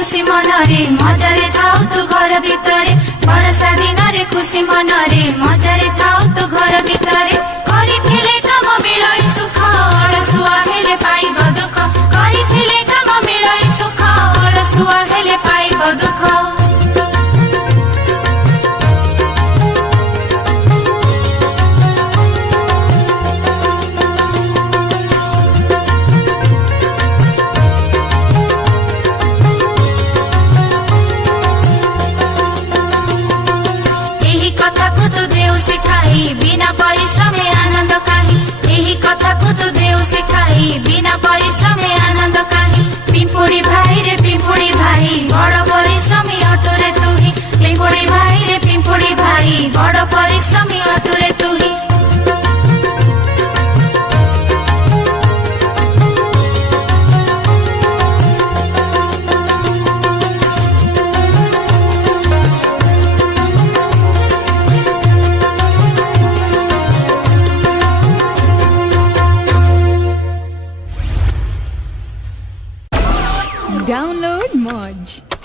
खुशी मनरे मजारे थाउ तू घर भितरे वर्षा दिन रे खुशी मनरे मजारे थाउ तू घर भितरे गरिथिले काम मिलाई सुख अळसुआ हेले पाइब दुख गरिथिले काम मिलाई सुख अळसुआ हेले पाइब दुख बिना परिश्रमे आनंद काही यही कथा को तू देव सिखाई बिना परिश्रमे आनंद काही पिंपुड़ी भाई रे पिंपुड़ी भाई बड़ परिश्रमी अटुरे तू ही पिंपुड़ी भाई रे पिंपुड़ी भाई बड़ परिश्रमी अटुरे तू ही Download Moj.